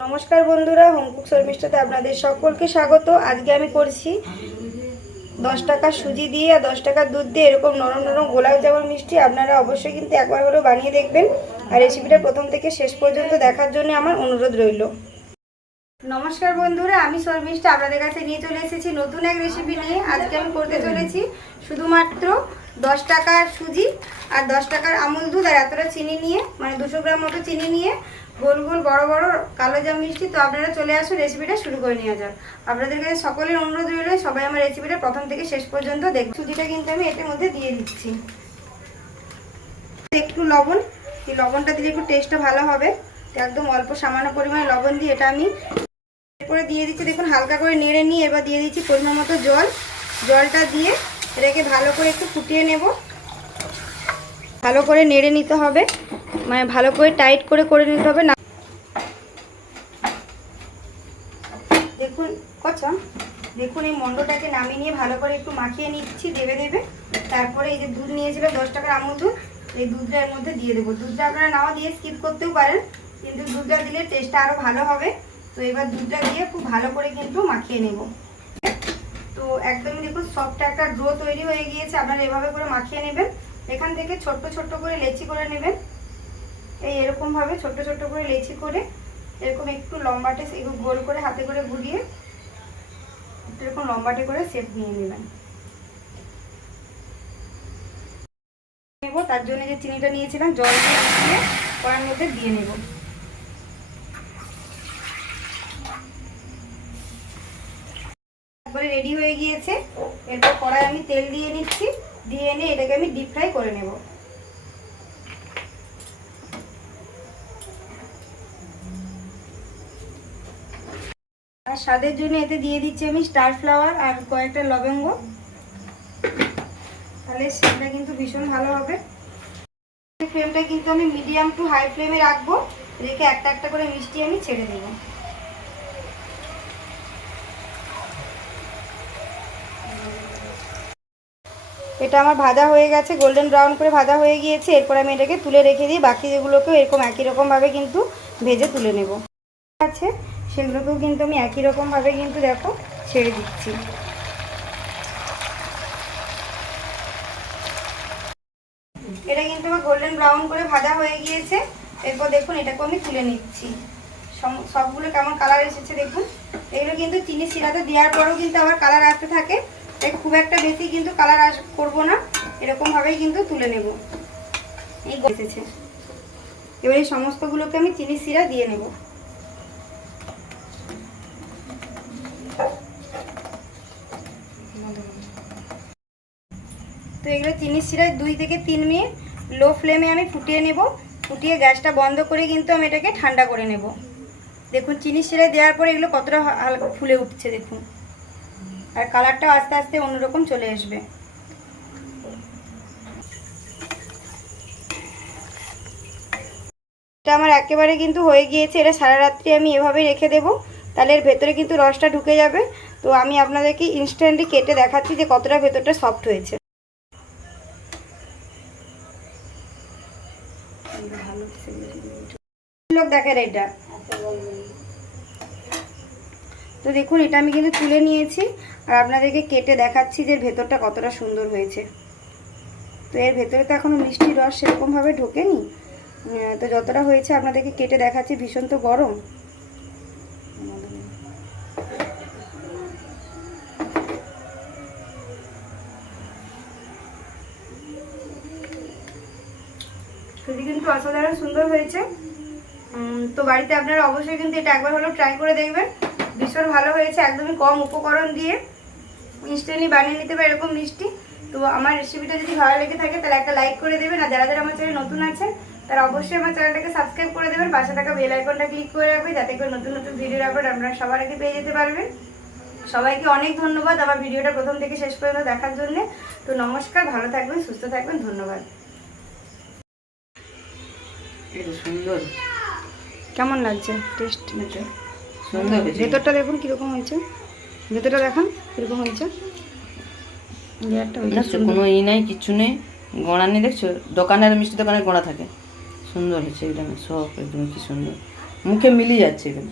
নমস্কার বন্ধুরা, হোমকুক শর্মিষ্ঠাতে আপনাদের সকলকে স্বাগত। আজকে আমি করছি 10 টাকার সুজি দিয়ে আর 10 টাকার দুধ দিয়ে এরকম নরম নরম গোলাপ জামুন মিষ্টি। আপনারা অবশ্যই কিন্তু একবার হলেও বানিয়ে দেখবেন আর রেসিপিটা প্রথম থেকে শেষ পর্যন্ত দেখার জন্য আমার অনুরোধ রইল। নমস্কার বন্ধুরা, আমি শর্মিষ্ঠা আপনাদের কাছে নিয়ে চলে এসেছি নতুন এক রেসিপি নিয়ে। আজকে আমি করতে চলেছি শুধুমাত্র 10 টাকার সুজি আর 10 টাকার আমুল দুধ আর এতটা চিনি নিয়ে, মানে 200 গ্রাম মতো চিনি নিয়ে গোল গোল বড় বড় কালো জাম মিষ্টি। তো আপনারা চলে আসুন, রেসিপিটা শুরু করে নিয়ে যান। আপনাদের কাছে সকলের অনুরোধ রইল সবাই আমার রেসিপিটা প্রথম থেকে শেষ পর্যন্ত দেখুন। সুজিটা কিন্তু আমি এটার মধ্যে দিয়ে দিচ্ছি একটু লবণ। এই লবণটা দিলে একটু টেস্টটা ভালো হবে, তো একদম অল্প সামান্য পরিমাণে লবণ দিয়ে এটা আমি এরপরে দিয়ে দিচ্ছি। দেখুন হালকা করে নেড়ে নিয়ে এবার দিয়ে দিচ্ছি পরিমাণ মতো জল। জলটা দিয়ে এটাকে ভালো করে একটু ফুটিয়ে নেব। ভালো করে নেড়ে নিতে হবে, মানে ভালো করে টাইট করে নিতে হবে না। দেখুন এই মন্ডটাকে নামিয়ে নিয়ে ভালো করে একটু মাখিয়ে নিচ্ছি দেবে। তারপরে এই যে দুধ নিয়েছিল 10 টাকার আমুল দুধ, এই দুধটা এর মধ্যে দিয়ে দেবো। দুধটা আপনারা নাও দিয়ে স্কিপ করতেও পারেন, কিন্তু দুধটা দিলে টেস্টটা আরও ভালো হবে। তো এবার দুধটা দিয়ে খুব ভালো করে কিন্তু মাখিয়ে নেব। তো একদমই দেখুন সফট একটা ডো তৈরি হয়ে গিয়েছে। আপনারা এভাবে করে মাখিয়ে নেবেন। এখান থেকে ছোট্ট ছোট্ট করে লেচি করে নেবেন। এরকমভাবে ছোট্ট ছোট্ট করে লেচি করে এরকম একটু লম্বাটে গোল করে হাতে করে ঘুরিয়ে এরকম লম্বাটে করে শেপ নিয়ে নেবেন। তার জন্য যে চিনিটা নিয়েছিলাম জল দিয়ে কড়াইয়ের মধ্যে দিয়ে নেব। একবারে রেডি হয়ে গিয়েছে। এরপর কড়াই আমি তেল দিয়ে নিচ্ছি, দিয়ে এনে এটাকে আমি ডিপ ফ্রাই করে নেব। আর স্বাদের জন্য এতে দিয়ে দিচ্ছি আমি স্টার ফ্লাওয়ার আর কয়েকটা লবঙ্গ, তাহলে সেটা কিন্তু ভীষণ ভালো হবে। ফ্লেমটা কিন্তু আমি মিডিয়াম টু হাই ফ্লেমে রাখবো, রেখে একটা একটা করে মিষ্টি আমি ছেড়ে দেব। এটা আমার ভাজা হয়ে গেছে, গোল্ডেন ব্রাউন করে ভাজা হয়ে গিয়েছে। এরপর আমি এটাকে তুলে রেখে দিই। বাকি যেগুলোকেও এরকম একই রকমভাবে কিন্তু ভেজে তুলে নেব। আছে সেগুলোকেও কিন্তু আমি একই রকমভাবে কিন্তু দেখো ছেড়ে দিচ্ছি। এটা কিন্তু আমার গোল্ডেন ব্রাউন করে ভাজা হয়ে গিয়েছে। এরপর দেখুন এটাকে আমি তুলে নিচ্ছি। সবগুলো কেমন কালার এসেছে দেখুন। এগুলো কিন্তু চিনি শিরাতে দেওয়ার পরেও কিন্তু আবার কালার আসতে থাকে, তাই খুব একটা বেশি কিন্তু কালার করবো না, এরকমভাবেই কিন্তু তুলে নেব। এই এসেছে। এবার এই সমস্তগুলোকে আমি চিনি শিরা দিয়ে নেব। তো এগুলো চিনি শিরায় 2 থেকে 3 মিনিট লো ফ্লেমে আমি ফুটিয়ে নেব। ফুটিয়ে গ্যাসটা বন্ধ করে কিন্তু আমি এটাকে ঠান্ডা করে নেব। দেখুন চিনি শিরায় দেওয়ার পরে এগুলো কতটা হালকা ফুলে উঠছে দেখুন, আর কালারটাও আস্তে আস্তে অন্যরকম চলে আসবে। এটা আমার একেবারে কিন্তু হয়ে গিয়েছে। এটা সারা রাত্রি আমি এভাবে রেখে দেব, তাহলে এর ভেতরে কিন্তু রসটা ঢুকে যাবে। তো আমি আপনাদেরকে ইনস্ট্যান্টলি কেটে দেখাচ্ছি যে কতটা ভেতরটা সফট হয়েছে। লোক দেখেন এটা। তো দেখুন এটা আমি কিন্তু তুলে নিয়েছি আর আপনাদেরকে কেটে দেখাচ্ছি যে ভেতরটা কতটা সুন্দর হয়েছে। তো এর ভেতরে তো এখনো মিষ্টি রস সেরকমভাবে ঢোকেনি, তো যতটা হয়েছে আপনাদেরকে কেটে দেখাচ্ছি। ভীষণ তো গরম। সেটি কিন্তু অসাধারণ সুন্দর হয়েছে। তো বাড়িতে আপনারা অবশ্যই কিন্তু এটা একবার হলেও ট্রাই করে দেখবেন। ভীষণ ভালো হয়েছে, একদমই কম উপকরণ দিয়ে ইনস্ট্যান্টলি বানিয়ে নিতে পারে এরকম মিষ্টি। তো আমার রেসিপিটা যদি ভালো লেগে থাকে তাহলে একটা লাইক করে দেবেন, আর যারা যারা আমার চ্যানেল নতুন আছে তারা অবশ্যই আমার চ্যানেলটাকে সাবস্ক্রাইব করে দেবেন। পাশে থাকা বেল আইকনটা ক্লিক করে রাখবেন, যাতে করে নতুন নতুন ভিডিওর আপলোড আপনারা সবার আগে পেয়ে যেতে পারবেন। সবাইকে অনেক ধন্যবাদ আমার ভিডিওটা প্রথম থেকে শেষ পর্যন্ত দেখার জন্য। তো নমস্কার, ভালো থাকবেন, সুস্থ থাকবেন, ধন্যবাদ। সুন্দর কেমন লাগছে টেস্ট? সুন্দর। ভেতরটা দেখুন কিরকম হয়েছে, ভেতরটা দেখান কিরকম হয়েছে। কোনো ই নাই, কিচ্ছু নেই, গোড়া নেই। দেখছো দোকানের মিষ্টি দোকানে গোড়া থাকে। সুন্দর হয়েছে একদম সব, একদম কি সুন্দর। মুখে মিলিয়ে যাচ্ছে একদম।